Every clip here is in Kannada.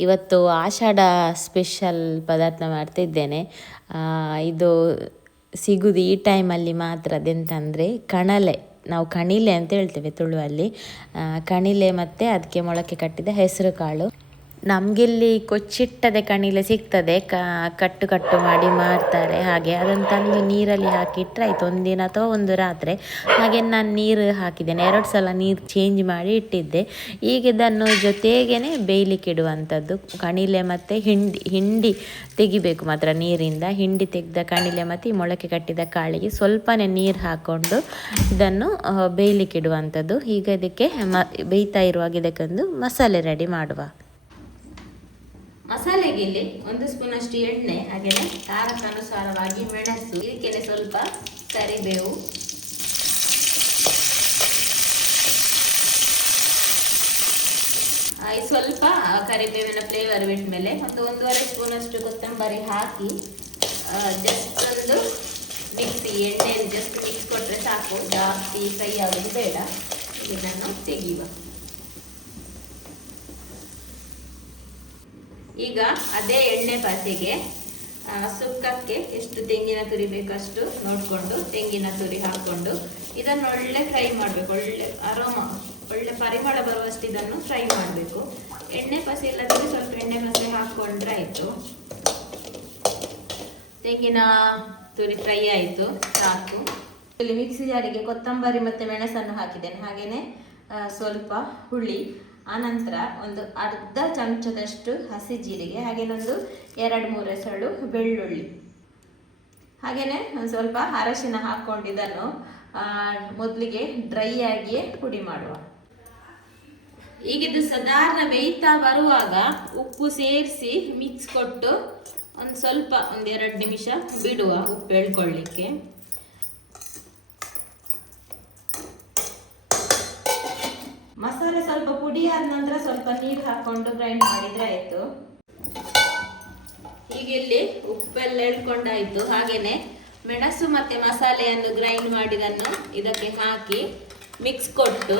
ಇವತ್ತು ಆಷಾಢ ಸ್ಪೆಷಲ್ ಪದಾರ್ಥ ಮಾಡ್ತಿದ್ದೇನೆ. ಇದು ಸಿಗುದು ಈ ಟೈಮಲ್ಲಿ ಮಾತ್ರ ಅದೆಂತಂದರೆ ಕಣಲೆ. ನಾವು ಕಣಿಲೆ ಅಂತ ಹೇಳ್ತೇವೆ ತುಳುವಲ್ಲಿ. ಕಣಿಲೆ ಮತ್ತು ಅದಕ್ಕೆ ಮೊಳಕೆ ಕಟ್ಟಿದ ಹೆಸರು ಕಾಳು ನಮಗಿಲ್ಲಿ ಕೊಚ್ಚಿಟ್ಟದೆ ಕಣಿಲೆ ಸಿಗ್ತದೆ, ಕ, ಕಟ್ಟು ಕಟ್ಟು ಮಾಡಿ ಮಾರ್ತಾರೆ. ಹಾಗೆ ಅದನ್ನು ತಂದು ನೀರಲ್ಲಿ ಹಾಕಿಟ್ರೆ ಆಯಿತು ಒಂದಿನ ಅಥವಾ ಒಂದು ರಾತ್ರಿ. ಹಾಗೆ ನಾನು ನೀರು ಹಾಕಿದ್ದೇನೆ. ಎರಡು ಸಲ ನೀರು ಚೇಂಜ್ ಮಾಡಿ ಇಟ್ಟಿದ್ದೆ. ಈಗ ಇದನ್ನು ಜೊತೆಗೇ ಬೇಯಲಿಕ್ಕೆ ಇಡುವಂಥದ್ದು. ಕಣಿಲೆ ಮತ್ತು ಹಿಂಡಿ ಹಿಂಡಿ ತೆಗಿಬೇಕು ಮಾತ್ರ ನೀರಿಂದ. ಹಿಂಡಿ ತೆಗೆದ ಕಣಿಲೆ ಮತ್ತು ಮೊಳಕೆ ಕಟ್ಟಿದ ಕಾಳಿಗೆ ಸ್ವಲ್ಪನೇ ನೀರು ಹಾಕ್ಕೊಂಡು ಇದನ್ನು ಬೇಯಲಿಕ್ಕೆ ಇಡುವಂಥದ್ದು. ಈಗ ಇದಕ್ಕೆ ಮ, ಬೇಯ್ತಾ ಇರುವಾಗ ಇದಕ್ಕೊಂದು ಮಸಾಲೆ ರೆಡಿ ಮಾಡುವ. ಮಸಾಲೆಗೆ ಇಲ್ಲಿ ಒಂದು ಸ್ಪೂನ್ ಅಷ್ಟು ಎಣ್ಣೆ ಹಾಗೆಯೇ ಖಾರಕ್ಕನುಸಾರವಾಗಿ ಮೆಣಸು ಇದಕ್ಕೆ ಸ್ವಲ್ಪ ಕರಿಬೇವು. ಸ್ವಲ್ಪ ಕರಿಬೇವಿನ ಫ್ಲೇವರ್ ಬಿಟ್ಟ ಮೇಲೆ ಒಂದು ಒಂದೂವರೆ ಸ್ಪೂನ್ ಅಷ್ಟು ಕೊತ್ತಂಬರಿ ಹಾಕಿ ಜಸ್ಟ್ ಒಂದು ಮಿಕ್ಸಿ ಎಣ್ಣೆಯಲ್ಲಿ ಜಸ್ಟ್ ಮಿಕ್ಸ್ ಕೊಟ್ಟರೆ ಸಾಕು. ಜಾಸ್ತಿ ಫ್ರೈ ಆಗೋದು ಬೇಡ. ಇದನ್ನು ತೆಗೆಯುವ. ಈಗ ಅದೇ ಎಣ್ಣೆ ಪಾತಿಗೆ ಆ, ಸುಕ್ಕಕ್ಕೆ ಎಷ್ಟು ತೆಂಗಿನ ತುರಿ ಬೇಕಷ್ಟು ನೋಡಿಕೊಂಡು ತೆಂಗಿನ ತುರಿ ಹಾಕ್ಕೊಂಡು ಇದನ್ನು ಒಳ್ಳೆ ಫ್ರೈ ಮಾಡಬೇಕು. ಒಳ್ಳೆ ಅರೋಮ ಒಳ್ಳೆ ಪರಿಮಳ ಬರುವಷ್ಟು ಇದನ್ನು ಫ್ರೈ ಮಾಡಬೇಕು. ಎಣ್ಣೆ ಪಸೆ ಇಲ್ಲದ್ರೆ ಸ್ವಲ್ಪ ಎಣ್ಣೆ ಪಸೆ ಹಾಕ್ಕೊಂಡ್ರೆ ಆಯಿತು. ತೆಂಗಿನ ತುರಿ ಫ್ರೈ ಆಯಿತು ಸಾಕು. ಇಲ್ಲಿ ಮಿಕ್ಸಿ ಜಾರಿಗೆ ಕೊತ್ತಂಬರಿ ಮತ್ತು ಮೆಣಸನ್ನು ಹಾಕಿದ್ದೇನೆ. ಹಾಗೆಯೇ ಸ್ವಲ್ಪ ಹುಳಿ ಆನಂತರ ಒಂದು ಅರ್ಧ ಚಮಚದಷ್ಟು ಹಸಿ ಜೀರಿಗೆ ಹಾಗೇನೊಂದು ಎರಡು, ಮೂರು ಎಸಳು ಬೆಳ್ಳುಳ್ಳಿ. ಹಾಗೆಯೇ ಒಂದು ಸ್ವಲ್ಪ ಅರಶಿನ ಹಾಕ್ಕೊಂಡು ಇದನ್ನು ಮೊದಲಿಗೆ ಡ್ರೈ ಆಗಿಯೇ ಪುಡಿ ಮಾಡುವ. ಈಗಿದು ಸಾಧಾರಣ ಬೇಯ್ತಾ ಬರುವಾಗ ಉಪ್ಪು ಸೇರಿಸಿ ಮಿಕ್ಸ್ ಕೊಟ್ಟು ಒಂದು ಸ್ವಲ್ಪ ಒಂದೆರಡು ನಿಮಿಷ ಬಿಡುವ, ಉಪ್ಪು ಎಳ್ಕೊಳ್ಳಿಕ್ಕೆ. ಮಸಾಲೆ ಸ್ವಲ್ಪ ಪುಡಿ ಆದ ನಂತರ ಸ್ವಲ್ಪ ನೀರು ಹಾಕೊಂಡು ಗ್ರೈಂಡ್ ಮಾಡಿದ್ರೆ ಆಯ್ತು. ಇಲ್ಲಿ ಉಪ್ಪೆಲ್ಲ ಎಳ್ಕೊಂಡಾಯ್ತು. ಹಾಗೇನೆ ಮೆಣಸು ಮತ್ತೆ ಮಸಾಲೆಯನ್ನು ಗ್ರೈಂಡ್ ಮಾಡಿದನ್ನು ಇದಕ್ಕೆ ಹಾಕಿ ಮಿಕ್ಸ್ ಕೊಟ್ಟು.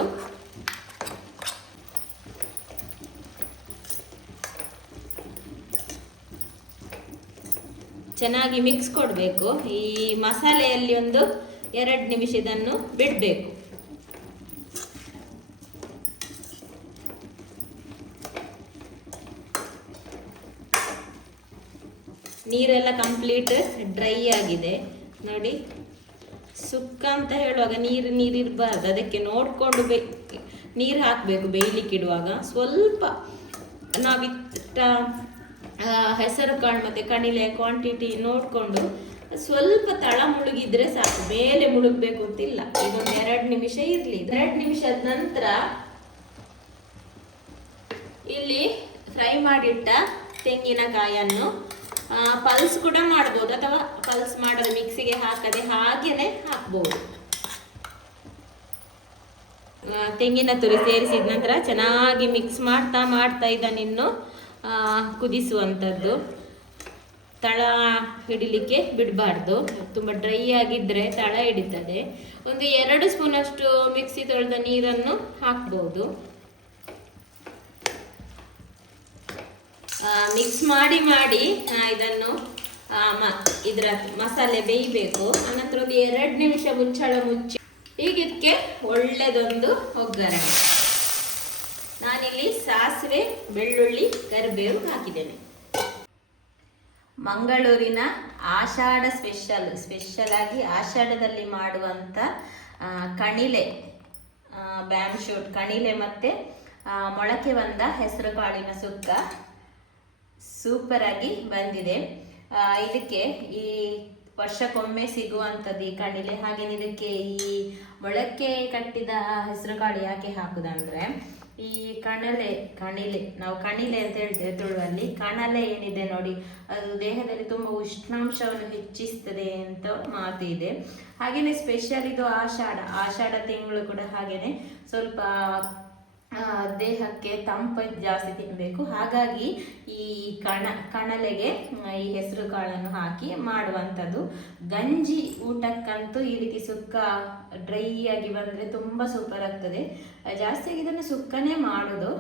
ಚೆನ್ನಾಗಿ ಮಿಕ್ಸ್ ಕೊಡಬೇಕು. ಈ ಮಸಾಲೆಯಲ್ಲಿ ಒಂದು ಎರಡು ನಿಮಿಷ ಇದನ್ನು ಬಿಡಬೇಕು. ನೀರೆಲ್ಲ ಕಂಪ್ಲೀಟ್ ಡ್ರೈ ಆಗಿದೆ. ನೋಡಿ ಸುಕ್ಕ ಅಂತ ಹೇಳುವಾಗ ನೀರು ನೀರು ಇರಬಾರ್ದು. ಅದಕ್ಕೆ ನೋಡಿಕೊಂಡು ಬೇ ನೀರು ಹಾಕಬೇಕು ಬೇಯಲಿಕ್ಕೆ ಇಡುವಾಗ. ಸ್ವಲ್ಪ ಆ, ಹೆಸರು ಕಾಳು ಮತ್ತು ಕಣಿಲೆ ಕ್ವಾಂಟಿಟಿ ನೋಡಿಕೊಂಡು ಸ್ವಲ್ಪ ತಳ ಮುಳುಗಿದ್ರೆ ಸಾಕು. ಮೇಲೆ ಮುಳುಗಬೇಕು ಅಂತಿಲ್ಲ. ಇದೊಂದು ಎರಡು ನಿಮಿಷ ಇರಲಿ. ಎರಡು ನಿಮಿಷದ ನಂತರ ಇಲ್ಲಿ ಫ್ರೈ ಮಾಡಿಟ್ಟ ತೆಂಗಿನಕಾಯನ್ನು ಪಲ್ಸ್ ಕೂಡ ಮಾಡ್ಬೋದು ಅಥವಾ ಪಲ್ಸ್ ಮಾಡದೆ ಮಿಕ್ಸಿಗೆ ಹಾಕದೆ ಹಾಗೇನೆ ಹಾಕ್ಬೋದು. ತೆಂಗಿನ ತುರಿ ಸೇರಿಸಿದ ನಂತರ ಚೆನ್ನಾಗಿ ಮಿಕ್ಸ್ ಮಾಡ್ತಾ ಮಾಡ್ತಾ ಇದನ್ನಿನ್ನು ಕುದಿಸುವಂಥದ್ದು. ತಳ ಹಿಡಿಲಿಕ್ಕೆ ಬಿಡಬಾರ್ದು. ತುಂಬ ಡ್ರೈ ಆಗಿದ್ದರೆ ತಳ ಹಿಡಿತದೆ. ಒಂದು ಎರಡು ಸ್ಪೂನಷ್ಟು ಮಿಕ್ಸಿ ತೊಳೆದ ನೀರನ್ನು ಹಾಕ್ಬೋದು. ಮಿಕ್ಸ್ ಮಾಡಿ ಮಾಡಿ ಇದನ್ನು ಇದರ ಮಸಾಲೆ ಬೇಯಬೇಕು. ಆನಂತರ ಒಂದು ಎರಡು ನಿಮಿಷ ಮುಚ್ಚಳ ಮುಚ್ಚಿ, ಈಗ ಇದಕ್ಕೆ ಒಳ್ಳೆದೊಂದು ಒಗ್ಗರಣೆ. ನಾನಿಲ್ಲಿ ಸಾಸಿವೆ, ಬೆಳ್ಳುಳ್ಳಿ, ಕರಿಬೇವು ಹಾಕಿದ್ದೇನೆ. ಮಂಗಳೂರಿನ ಆಷಾಢ ಸ್ಪೆಷಲ್ ಸ್ಪೆಷಲ್ ಆಗಿ ಆಷಾಢದಲ್ಲಿ ಮಾಡುವಂಥ ಕಣಿಲೆ ಬ್ಯಾಮ್ ಶೂಟ್. ಕಣಿಲೆ ಮತ್ತು ಮೊಳಕೆ ಬಂದ ಹೆಸರು ಕಾಳಿನ ಸುಕ್ಕ. ಸೂಪರ್ ಆಗಿ ಬಂದಿದೆ ಇದಕ್ಕೆ ಈ ವರ್ಷಕ್ಕೊಮ್ಮೆ ಸಿಗುವಂಥದ್ದು ಈ ಕಣಿಲೆ ಹಾಗೆ ಇದಕ್ಕೆ ಈ ಮೊಳಕೆ ಕಟ್ಟಿದ ಹೆಸರು ಕಾಳು ಯಾಕೆ ಹಾಕುದಂದ್ರೆ, ಈ ಕಣಲೆ, ಕಣಿಲೆ, ನಾವು ಕಣಿಲೆ ಅಂತ ಹೇಳ್ತೇವೆ ತುಳುವಲ್ಲಿ. ಕಣಲೆ ಏನಿದೆ ನೋಡಿ, ಅದು ದೇಹದಲ್ಲಿ ತುಂಬ ಉಷ್ಣಾಂಶವನ್ನು ಹೆಚ್ಚಿಸ್ತದೆ ಅಂತ ಮಾತು ಇದೆ. ಹಾಗೇನೆ ಸ್ಪೆಷಲ್ ಇದು ಆಷಾಢ ಆಷಾಢ ತಿಂಗಳು ಕೂಡ ಹಾಗೇನೆ ಸ್ವಲ್ಪ ದೇಹಕ್ಕೆ ತಂಪು ಜಾಸ್ತಿ ತಿನ್ನಬೇಕು ಹಾಗಾಗಿ ಈ ಕಣ, ಕಣಲೆಗೆ ಈ ಹೆಸರು ಕಾಳನ್ನು ಹಾಕಿ ಮಾಡುವಂಥದ್ದು. ಗಂಜಿ ಊಟಕ್ಕಂತೂ ಈ ರೀತಿ ಸುಕ್ಕ ಡ್ರೈ ಆಗಿ ಬಂದರೆ ತುಂಬ ಸೂಪರ್ ಆಗ್ತದೆ. ಜಾಸ್ತಿಯಾಗಿ ಇದನ್ನು ಸುಕ್ಕನೇ ಮಾಡೋದು.